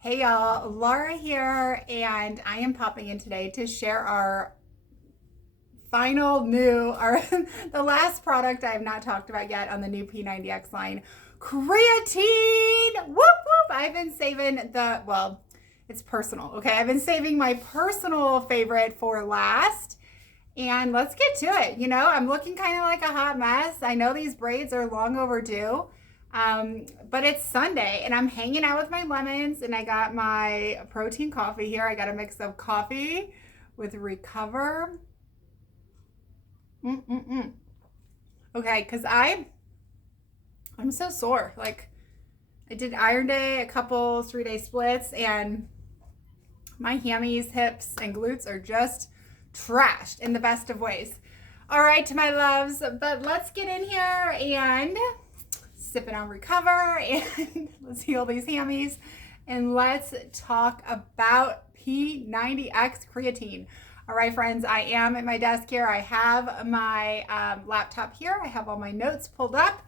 Hey y'all, Laura here, and I am popping in today to share our the last product I have not talked about yet on the new P90X line, creatine. Whoop whoop! I've been saving it's personal, okay? I've been saving my personal favorite for last, and let's get to it. I'm looking kind of like a hot mess. I know these braids are long overdue. But it's Sunday and I'm hanging out with my lemons and I got my protein coffee here. I got a mix of coffee with Recover. Okay, because I'm so sore. Like I did Iron Day, a couple 3-day splits, and my hammies, hips, and glutes are just trashed in the best of ways. All right, to my loves, but let's get in here and sipping on Recover and let's heal these hammies and let's talk about P90X creatine. All right, friends, I am at my desk here. I have my laptop here. I have all my notes pulled up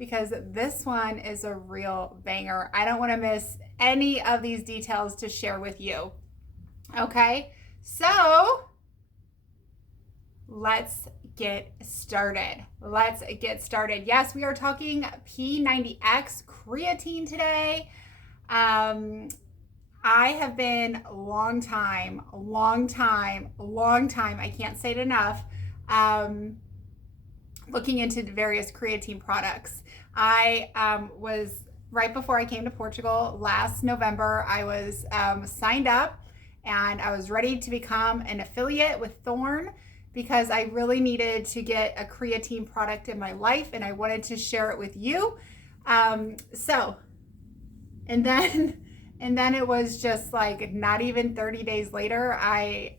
because this one is a real banger. I don't want to miss any of these details to share with you. Okay, so let's get started. Yes, we are talking P90X creatine today. I have been long time, I can't say it enough, looking into various creatine products. I was, right before I came to Portugal last November, I was signed up and I was ready to become an affiliate with Thorne, because I really needed to get a creatine product in my life and I wanted to share it with you. And then it was just like not even 30 days later, I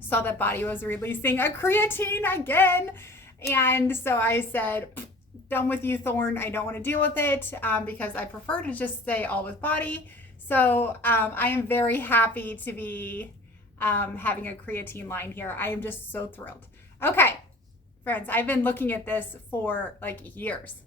saw that BODi was releasing a creatine again. And so I said, done with you, Thorne. I don't want to deal with it because I prefer to just stay all with BODi. So I am very happy to be having a creatine line here. I am just so thrilled. Okay, friends, I've been looking at this for like years.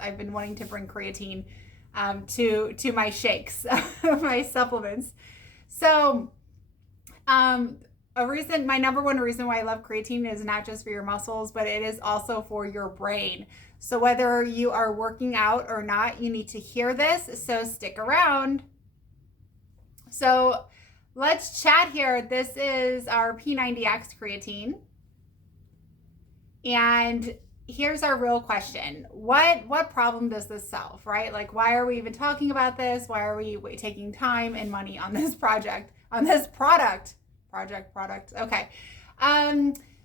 I've been wanting to bring creatine to my shakes, my supplements. So my number one reason why I love creatine is not just for your muscles, but it is also for your brain. So whether you are working out or not, you need to hear this, so stick around. So let's chat here. This is our P90X creatine. And here's our real question. What problem does this solve, right? Like, why are we even talking about this? Why are we taking time and money on this product? Okay.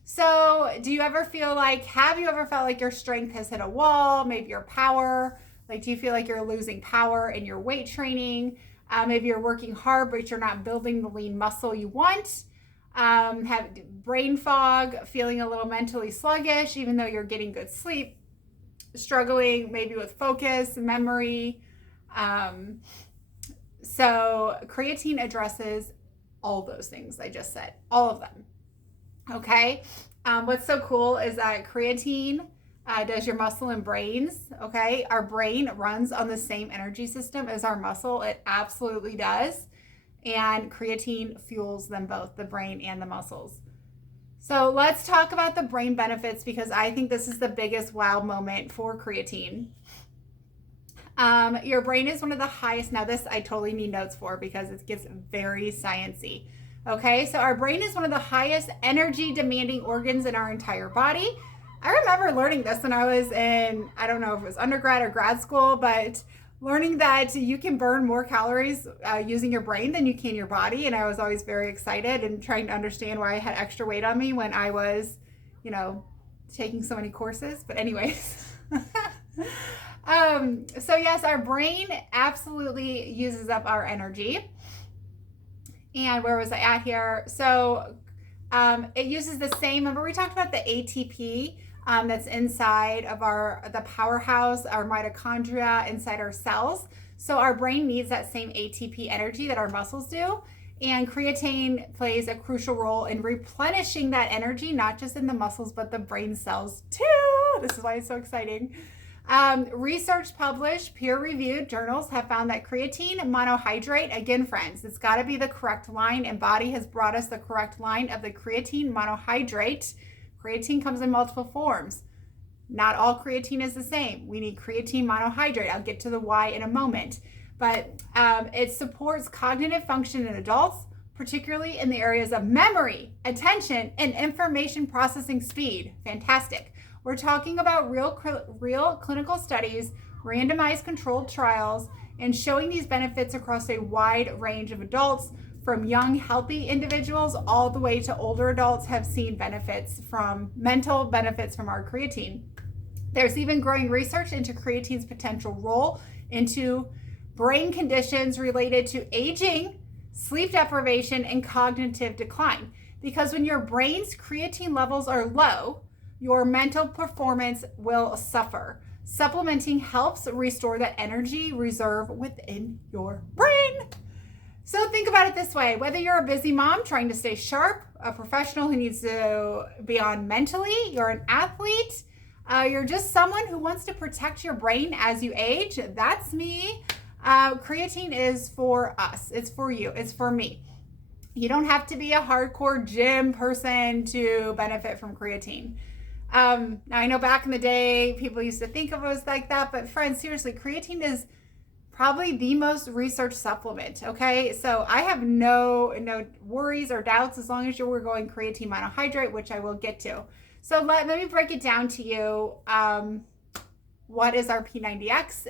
So do you ever feel like, have you ever felt like your strength has hit a wall? Maybe your power, like, do you feel like you're losing power in your weight training? Maybe you're working hard, but you're not building the lean muscle you want. Have brain fog, feeling a little mentally sluggish, even though you're getting good sleep. Struggling maybe with focus, memory. So creatine addresses all those things I just said, all of them. Okay. What's so cool is that creatine does your muscle and brains. Okay. Our brain runs on the same energy system as our muscle. It absolutely does. And creatine fuels them both, the brain and the muscles. So let's talk about the brain benefits, because I think this is the biggest wow moment for creatine. Your brain is one of the highest. Now this I totally need notes for because it gets very sciencey. Okay. So our brain is one of the highest energy demanding organs in our entire body. I remember learning this when I was in, I don't know if it was undergrad or grad school, but learning that you can burn more calories using your brain than you can your body. And I was always very excited and trying to understand why I had extra weight on me when I was, taking so many courses. But anyways, so yes, our brain absolutely uses up our energy. And where was I at here? So it uses the same, remember we talked about the ATP that's inside of the powerhouse, our mitochondria, inside our cells. So our brain needs that same ATP energy that our muscles do. And creatine plays a crucial role in replenishing that energy, not just in the muscles, but the brain cells too. This is why it's so exciting. Research published, peer-reviewed journals have found that creatine monohydrate, again, friends, it's got to be the correct line, and BODi has brought us the correct line of the creatine monohydrate. Creatine comes in multiple forms. Not all creatine is the same. We need creatine monohydrate. I'll get to the why in a moment. But it supports cognitive function in adults, particularly in the areas of memory, attention, and information processing speed. Fantastic. We're talking about real clinical studies, randomized controlled trials, and showing these benefits across a wide range of adults, from young, healthy individuals all the way to older adults have seen benefits from mental benefits from our creatine. There's even growing research into creatine's potential role into brain conditions related to aging, sleep deprivation, and cognitive decline. Because when your brain's creatine levels are low, your mental performance will suffer. Supplementing helps restore that energy reserve within your brain. So think about it this way. Whether you're a busy mom trying to stay sharp, a professional who needs to be on mentally, you're an athlete, you're just someone who wants to protect your brain as you age, that's me. Creatine is for us. It's for you. It's for me. You don't have to be a hardcore gym person to benefit from creatine. Now I know back in the day, people used to think of us like that, but friends, seriously, creatine is probably the most researched supplement. Okay. So I have no worries or doubts as long as you're going creatine monohydrate, which I will get to. So let me break it down to you. What is our P90X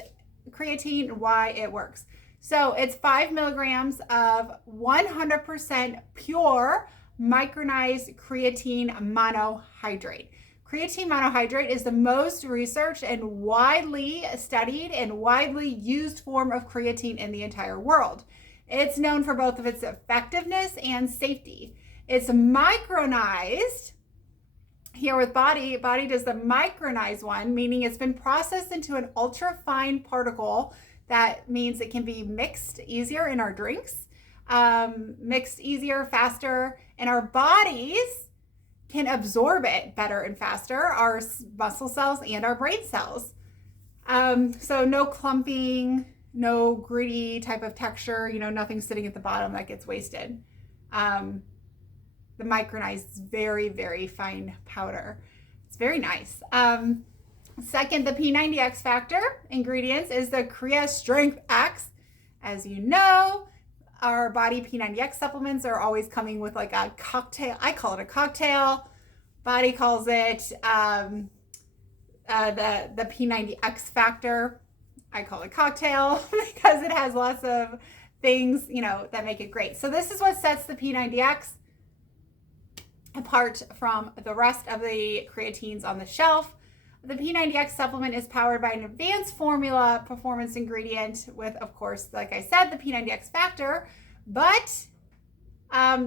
creatine, why it works. So it's 5 milligrams of 100% pure micronized creatine monohydrate. Creatine monohydrate is the most researched and widely studied and widely used form of creatine in the entire world. It's known for both of its effectiveness and safety. It's micronized. Here with BODi does the micronized one, meaning it's been processed into an ultra fine particle. That means it can be mixed easier in our drinks, mixed easier, faster, and our bodies can absorb it better and faster, our muscle cells and our brain cells. So no clumping, no gritty type of texture, nothing sitting at the bottom that gets wasted. The micronized is very, very fine powder. It's very nice. Second, the P90X Factor ingredients is the Crea-Strength-X. As you know, our BODi P90X supplements are always coming with like a cocktail. I call it a cocktail. BODi calls it the P90X Factor. I call it cocktail because it has lots of things, that make it great. So this is what sets the P90X apart from the rest of the creatines on the shelf. The P90X supplement is powered by an advanced formula performance ingredient with, of course, like I said, the P90X Factor. But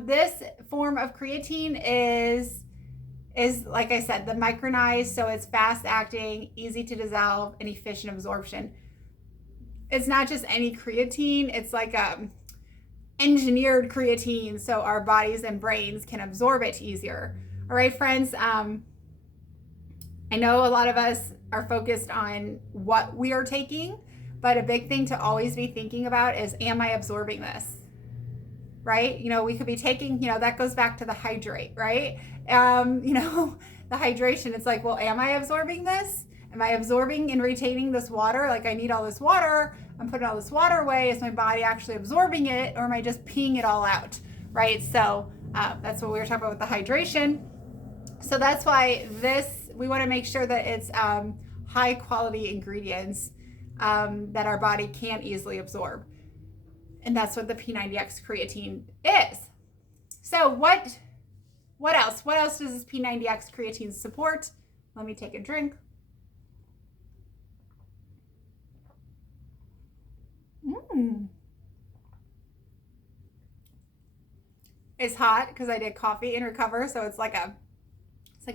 this form of creatine is, like I said, the micronized, so it's fast acting, easy to dissolve, and efficient absorption. It's not just any creatine, it's like engineered creatine, so our bodies and brains can absorb it easier. All right, friends. I know a lot of us are focused on what we are taking, but a big thing to always be thinking about is, am I absorbing this? Right? We could be taking, that goes back to the hydrate, right? The hydration, it's like, well, am I absorbing this? Am I absorbing and retaining this water? Like, I need all this water. I'm putting all this water away. Is my body actually absorbing it, or am I just peeing it all out? Right? So that's what we were talking about with the hydration. So that's why we want to make sure that it's high quality ingredients that our body can easily absorb. And that's what the P90X creatine is. So what else? What else does this P90X creatine support? Let me take a drink. It's hot because I did coffee in Recover, so it's like a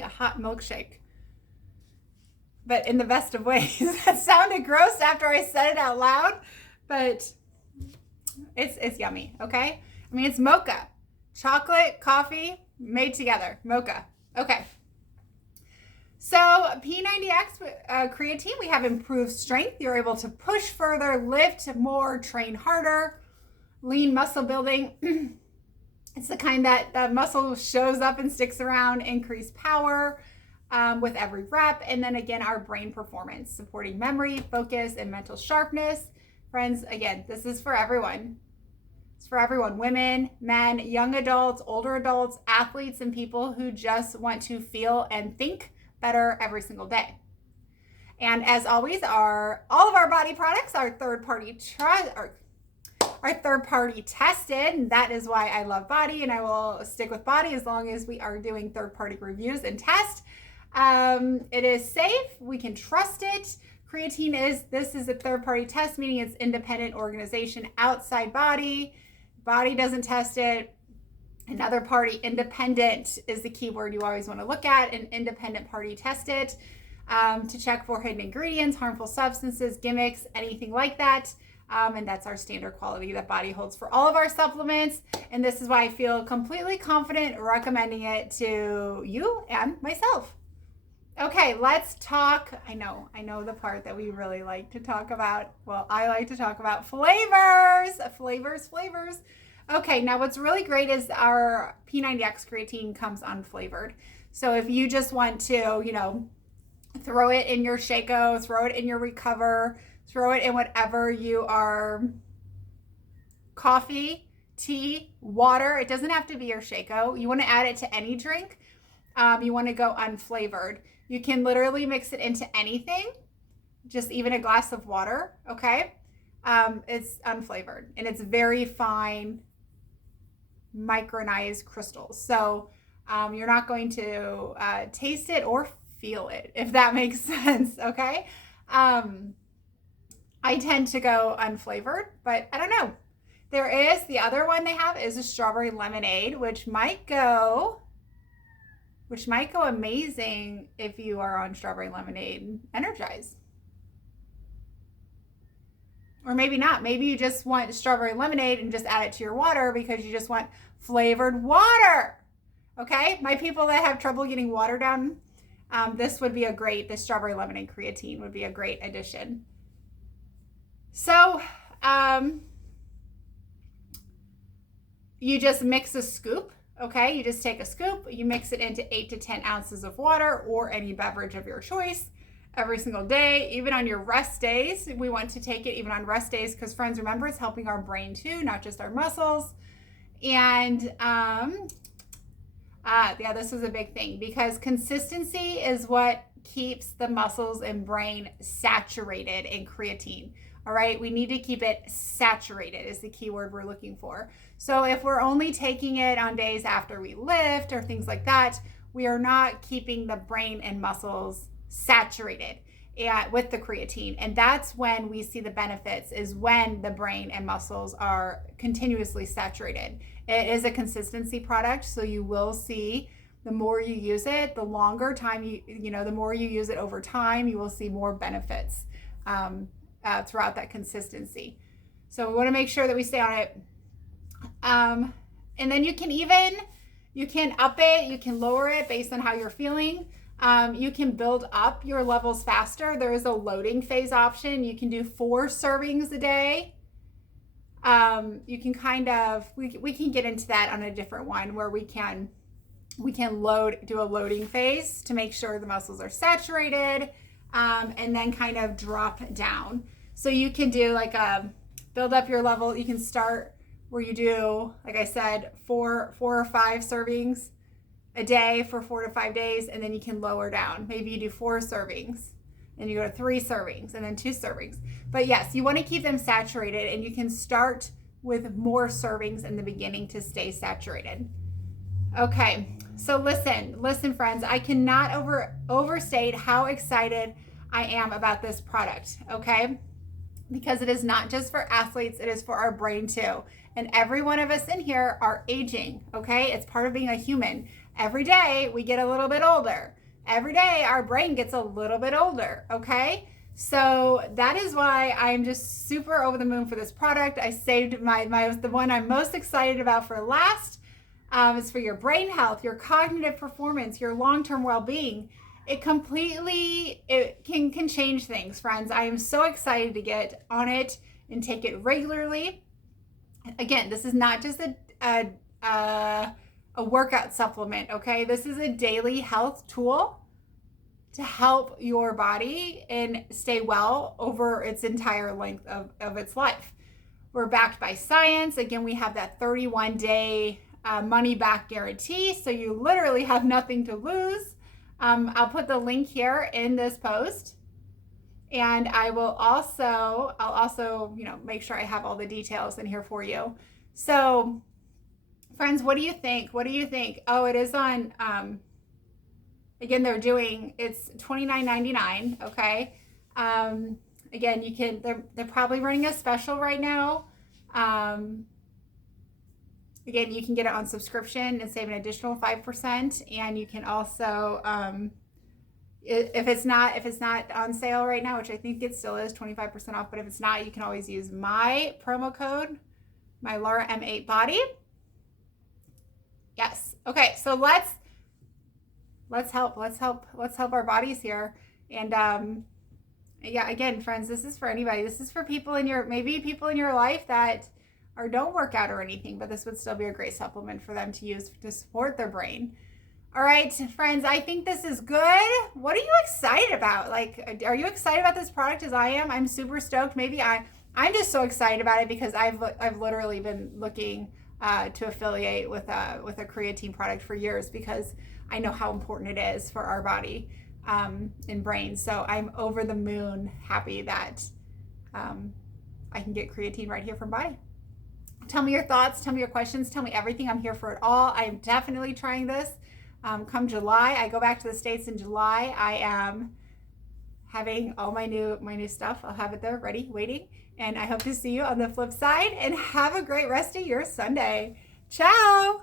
hot milkshake, but in the best of ways. That sounded gross after I said it out loud, but it's yummy. Okay, I mean, it's mocha, chocolate, coffee made together, mocha. Okay, So P90X creatine, we have improved strength. You're able to push further, lift more, train harder, lean muscle building. It's the kind that the muscle shows up and sticks around, increased power with every rep. And then again, our brain performance, supporting memory, focus, and mental sharpness. Friends, again, this is for everyone. It's for everyone, women, men, young adults, older adults, athletes, and people who just want to feel and think better every single day. And as always, all of our BODi products are third-party tested, and that is why I love BODi, and I will stick with BODi as long as we are doing third-party reviews and tests. It is safe. We can trust it. This is a third-party test, meaning it's independent organization outside BODi. BODi doesn't test it. Another party, independent, is the key word you always want to look at. An independent party test it to check for hidden ingredients, harmful substances, gimmicks, anything like that. And that's our standard quality that BODi holds for all of our supplements. And this is why I feel completely confident recommending it to you and myself. Okay, let's talk. I know the part that we really like to talk about. Well, I like to talk about flavors. Okay, now what's really great is our P90X creatine comes unflavored. So if you just want to, throw it in your Shako, throw it in your Recover, throw it in whatever you are, coffee, tea, water. It doesn't have to be your Shako. You want to add it to any drink. You want to go unflavored. You can literally mix it into anything, just even a glass of water, okay? It's unflavored, and it's very fine micronized crystals. So you're not going to taste it or feel it, if that makes sense, okay? I tend to go unflavored, but I don't know. The other one they have is a strawberry lemonade, which might go amazing if you are on strawberry lemonade energize. Or maybe not. Maybe you just want strawberry lemonade and just add it to your water because you just want flavored water. Okay? My people that have trouble getting water down, this strawberry lemonade creatine would be a great addition. So, you just mix a scoop. Okay, you just take a scoop, you mix it into 8 to 10 ounces of water or any beverage of your choice every single day, even on your rest days. We want to take it even on rest days because, friends, remember, it's helping our brain too, not just our muscles. And this is a big thing because consistency is what keeps the muscles and brain saturated in creatine. All right, we need to keep it saturated is the key word we're looking for. So if we're only taking it on days after we lift or things like that, we are not keeping the brain and muscles saturated with the creatine. And that's when we see the benefits, is when the brain and muscles are continuously saturated. It is a consistency product, so you will see the more you use it, the longer time the more you use it over time, you will see more benefits throughout that consistency. So we want to make sure that we stay on it. And then you can up it, you can lower it based on how you're feeling. You can build up your levels faster. There is a loading phase option. You can do 4 servings a day. You can we can get into that on a different one where we can do a loading phase to make sure the muscles are saturated, and then kind of drop down. So you can do build up your level. You can start where you do, like I said, 4 or 5 servings a day for 4 to 5 days, and then you can lower down. Maybe you do 4 servings, and you go to 3 servings, and then 2 servings. But yes, you want to keep them saturated, and you can start with more servings in the beginning to stay saturated. Okay, so listen, friends. I cannot overstate how excited I am about this product, okay? Because it is not just for athletes, it is for our brain too. And every one of us in here are aging, okay? It's part of being a human. Every day we get a little bit older. Every day our brain gets a little bit older, okay? So that is why I'm just super over the moon for this product. I saved the one I'm most excited about for last. It's for your brain health, your cognitive performance, your long-term well-being. it can change things, friends. I am so excited to get on it and take it regularly. Again, this is not just a workout supplement, okay? This is a daily health tool to help your body and stay well over its entire length of its life. We're backed by science. Again, we have that 31-day money back guarantee, so you literally have nothing to lose. I'll put the link here in this post, and I'll also, make sure I have all the details in here for you. So, friends, what do you think? What do you think? Oh, it is on. Again, it's $29.99. Okay. Again, they're probably running a special right now. Again, you can get it on subscription and save an additional 5%. And you can also, if it's not on sale right now, which I think it still is 25% off, but if it's not, you can always use my promo code, my Laura M8 BODi. Yes. Okay. So let's help our bodies here. And yeah, again, friends, this is for anybody. This is for people in your life that don't work out or anything, but this would still be a great supplement for them to use to support their brain. All right, friends, I think this is good. What are you excited about? Like, are you excited about this product as I am? I'm super stoked. Maybe I'm just so excited about it because I've literally been looking to affiliate with a creatine product for years because I know how important it is for our body and brain. So I'm over the moon happy that I can get creatine right here from BODi. Tell me your thoughts. Tell me your questions. Tell me everything. I'm here for it all. I'm definitely trying this. Come July, I go back to the States in July. I am having all my new stuff. I'll have it there ready, waiting. And I hope to see you on the flip side, and have a great rest of your Sunday. Ciao.